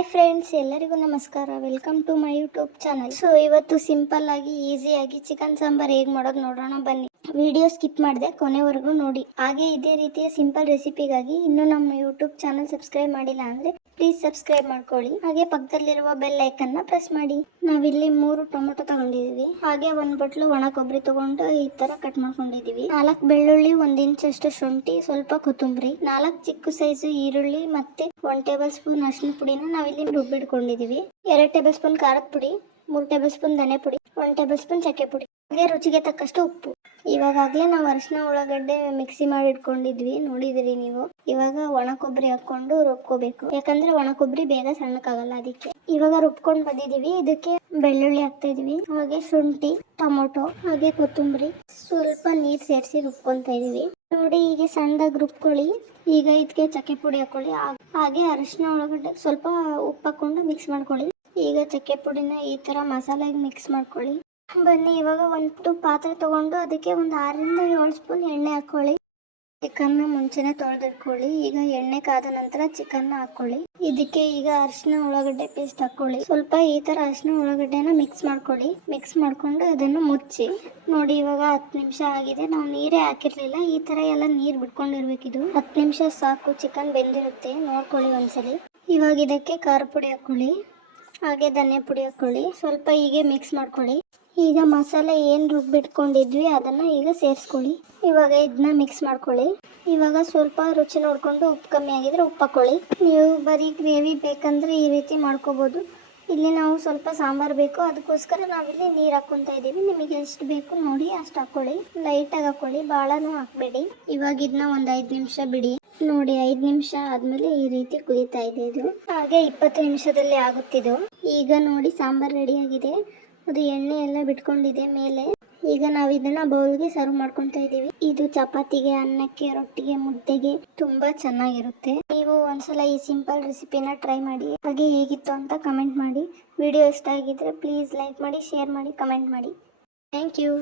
Hi friends, ಎಲ್ಲರಿಗೂ ನಮಸ್ಕಾರ. Welcome to my YouTube channel. So ಇವತ್ತು ಸಿಂಪಲ್ ಆಗಿ ಈಸಿಯಾಗಿ ಚಿಕನ್ ಸಾಂಬಾರ್ ಹೇಗೆ ಮಾಡೋದು ನೋಡೋಣ ಬನ್ನಿ. ವಿಡಿಯೋ ಸ್ಕಿಪ್ ಮಾಡದೆ ಕೊನೆವರೆಗೂ ನೋಡಿ. ಹಾಗೆ ಇದೇ ರೀತಿಯ ಸಿಂಪಲ್ ರೆಸಿಪಿಗಾಗಿ ಇನ್ನೂ ನಮ್ಮ ಯೂಟ್ಯೂಬ್ ಚಾನಲ್ ಸಬ್ಸ್ಕ್ರೈಬ್ ಮಾಡಿಲ್ಲ ಅಂದ್ರೆ ಪ್ಲೀಸ್ ಸಬ್ಸ್ಕ್ರೈಬ್ ಮಾಡ್ಕೊಳ್ಳಿ. ಹಾಗೆ ಪಕ್ಕದಲ್ಲಿರುವ ಬೆಲ್ ಐಕನ್ ನ ಪ್ರೆಸ್ ಮಾಡಿ. ನಾವಿಲ್ಲಿ 3 ಟೊಮೆಟೊ ತಗೊಂಡಿದೀವಿ. ಹಾಗೆ 1 ಬಟ್ಲು ಒಣ ಕೊಬ್ಬರಿ ತಗೊಂಡು ಈ ತರ ಕಟ್ ಮಾಡ್ಕೊಂಡಿದೀವಿ. 4 ಬೆಳ್ಳುಳ್ಳಿ, 1 ಇಂಚಷ್ಟು ಶುಂಠಿ, ಸ್ವಲ್ಪ ಕೊತ್ತಂಬರಿ, 4 ಚಿಕ್ಕ ಸೈಜ್ ಈರುಳ್ಳಿ ಮತ್ತೆ 1 ಟೇಬಲ್ ಸ್ಪೂನ್ ಅರಿಶಿನ ಪುಡಿನ ನಾವಿಲ್ಲಿ ರುಬ್ಬಿಟ್ಕೊಂಡಿದೀವಿ. 2 ಟೇಬಲ್ ಸ್ಪೂನ್ ಖಾರದ ಪುಡಿ, 3 ಟೇಬಲ್ ಸ್ಪೂನ್ ಧನೆ ಪುಡಿ, 1 ಟೇಬಲ್ ಸ್ಪೂನ್ ಚಕ್ಕೆ ಪುಡಿ, ಹಾಗೆ ರುಚಿಗೆ ತಕ್ಕಷ್ಟು ಉಪ್ಪು. ಇವಾಗಲೇ ನಾವು ಅರಿಶಿನ ಉಳ್ಳಾಗಡ್ಡೆ ಮಿಕ್ಸಿ ಮಾಡಿ ಇಟ್ಕೊಂಡಿದ್ವಿ, ನೋಡಿದಿರಿ ನೀವು. ಇವಾಗ ಒಣ ಕೊಬ್ಬರಿ ಹಾಕೊಂಡು ರುಬ್ಕೋಬೇಕು, ಯಾಕಂದ್ರೆ ಒಣ ಕೊಬ್ಬರಿ ಬೇಗ ಸಣ್ಣಕ್ಕಾಗಲ್ಲ, ಅದಕ್ಕೆ. ಇವಾಗ ರುಬ್ಕೊಂಡು ಬಂದಿದೀವಿ. ಇದಕ್ಕೆ ಬೆಳ್ಳುಳ್ಳಿ ಹಾಕ್ತಾ ಇದೀವಿ, ಹಾಗೆ ಶುಂಠಿ, ಟೊಮೊಟೊ, ಹಾಗೆ ಕೊತ್ತಂಬರಿ, ಸ್ವಲ್ಪ ನೀರ್ ಸೇರಿಸಿ ರುಬ್ಕೊಂತಾ ಇದೀವಿ. ನೋಡಿ, ಹೀಗೆ ಸಣ್ಣದಾಗಿ ರುಬ್ಕೊಳ್ಳಿ. ಈಗ ಇದಕ್ಕೆ ಚಕ್ಕೆ ಪುಡಿ ಹಾಕೊಳ್ಳಿ, ಹಾಗೆ ಅರಿಶಿನ ಉಳ್ಳಾಗಡ್ಡೆ ಸ್ವಲ್ಪ ಉಪ್ಪು ಹಾಕೊಂಡು ಮಿಕ್ಸ್ ಮಾಡ್ಕೊಳ್ಳಿ. ಈಗ ಚಕ್ಕೆ ಪುಡಿನ ಈ ತರ ಮಸಾಲೆಗೆ ಮಿಕ್ಸ್ ಮಾಡ್ಕೊಳ್ಳಿ. ಬನ್ನಿ, ಇವಾಗ ಒಂದು ಪಾತ್ರೆ ತಗೊಂಡು ಅದಕ್ಕೆ ಒಂದು 6 ರಿಂದ 7 ಸ್ಪೂನ್ ಎಣ್ಣೆ ಹಾಕೊಳ್ಳಿ. ಚಿಕನ್ ಮುಂಚೆನೆ ತೊಳೆದಿಟ್ಕೊಳ್ಳಿ. ಈಗ ಎಣ್ಣೆ ಕಾದ ನಂತರ ಚಿಕನ್ ಹಾಕೊಳ್ಳಿ. ಇದಕ್ಕೆ ಈಗ ಅರಿಶಿನ ಉಳ್ಳಾಗಡ್ಡೆ ಪೇಸ್ಟ್ ಹಾಕೊಳ್ಳಿ. ಸ್ವಲ್ಪ ಈ ತರ ಅರಿಶಿನ ಉಳ್ಳಾಗಡ್ಡೆನ ಮಿಕ್ಸ್ ಮಾಡ್ಕೊಳ್ಳಿ. ಮಿಕ್ಸ್ ಮಾಡ್ಕೊಂಡು ಅದನ್ನು ಮುಚ್ಚಿ. ನೋಡಿ, ಇವಾಗ 10 ನಿಮಿಷ ಆಗಿದೆ. ನಾವು ನೀರೇ ಹಾಕಿರ್ಲಿಲ್ಲ, ಈ ತರ ಎಲ್ಲ ನೀರ್ ಬಿಟ್ಕೊಂಡಿರ್ಬೇಕಿದು. 10 ನಿಮಿಷ ಸಾಕು, ಚಿಕನ್ ಬೆಂದಿರುತ್ತೆ. ನೋಡ್ಕೊಳ್ಳಿ ಒಂದ್ಸಲಿ. ಇವಾಗ ಇದಕ್ಕೆ ಖಾರ ಪುಡಿ ಹಾಕೊಳ್ಳಿ, ಹಾಗೆ ಧನಿಯಾ ಪುಡಿ ಹಾಕೊಳ್ಳಿ. ಸ್ವಲ್ಪ ಹೀಗೆ ಮಿಕ್ಸ್ ಮಾಡ್ಕೊಳ್ಳಿ. ಈಗ ಮಸಾಲೆ ಏನು ರುಬ್ಬಿಟ್ಕೊಂಡಿದ್ವಿ ಅದನ್ನ ಈಗ ಸೇರಿಸ್ಕೊಳ್ಳಿ. ಇವಾಗ ಇದನ್ನ ಮಿಕ್ಸ್ ಮಾಡ್ಕೊಳ್ಳಿ. ಇವಾಗ ಸ್ವಲ್ಪ ರುಚಿ ನೋಡ್ಕೊಂಡು ಉಪ್ಪು ಕಮ್ಮಿ ಆಗಿದ್ರೆ ಉಪ್ಪು ಹಾಕೊಳ್ಳಿ. ನೀವು ಬರೀ ಗ್ರೇವಿ ಬೇಕಂದ್ರೆ ಈ ರೀತಿ ಮಾಡ್ಕೋಬಹುದು. ಇಲ್ಲಿ ನಾವು ಸ್ವಲ್ಪ ಸಾಂಬಾರ್ ಬೇಕು, ಅದಕ್ಕೋಸ್ಕರ ನಾವಿಲ್ಲಿ ನೀರು ಹಾಕೊಂತ ಇದೀವಿ. ನಿಮಗೆ ಎಷ್ಟು ಬೇಕು ನೋಡಿ ಅಷ್ಟು ಹಾಕೊಳ್ಳಿ. ಲೈಟಾಗಿ ಹಾಕೊಳ್ಳಿ, ಭಾಳನೂ ಹಾಕಬೇಡಿ. ಇವಾಗ ಇದನ್ನ ಒಂದು 5 ನಿಮಿಷ ಬಿಡಿ. ನೋಡಿ, 5 ನಿಮಿಷ ಆದ್ಮೇಲೆ ಈ ರೀತಿ ಕುದೀತಾ ಇದೆ ಇದು. ಹಾಗೆ 20 ನಿಮಿಷದಲ್ಲಿ ಆಗುತ್ತಿದ್ದು. ಈಗ ನೋಡಿ, ಸಾಂಬಾರ್ ರೆಡಿ ಆಗಿದೆ. ಅದು ಎಣ್ಣೆ ಎಲ್ಲ ಬಿಟ್ಕೊಂಡಿದೆ ಮೇಲೆ. ಈಗ ನಾವು ಇದನ್ನ ಬೌಲ್ಗೆ ಸರ್ವ್ ಮಾಡ್ಕೊತಾ ಇದೀವಿ. ಇದು ಚಪಾತಿಗೆ, ಅನ್ನಕ್ಕೆ, ರೊಟ್ಟಿಗೆ, ಮುದ್ದೆಗೆ ತುಂಬಾ ಚೆನ್ನಾಗಿರುತ್ತೆ. ನೀವು ಒಂದ್ಸಲ ಈ ಸಿಂಪಲ್ ರೆಸಿಪಿನ ಟ್ರೈ ಮಾಡಿ. ಹಾಗೆ ಹೇಗಿತ್ತು ಅಂತ ಕಮೆಂಟ್ ಮಾಡಿ. ವಿಡಿಯೋ ಇಷ್ಟ ಆಗಿದ್ರೆ ಪ್ಲೀಸ್ ಲೈಕ್ ಮಾಡಿ, ಶೇರ್ ಮಾಡಿ, ಕಮೆಂಟ್ ಮಾಡಿ. Thank you.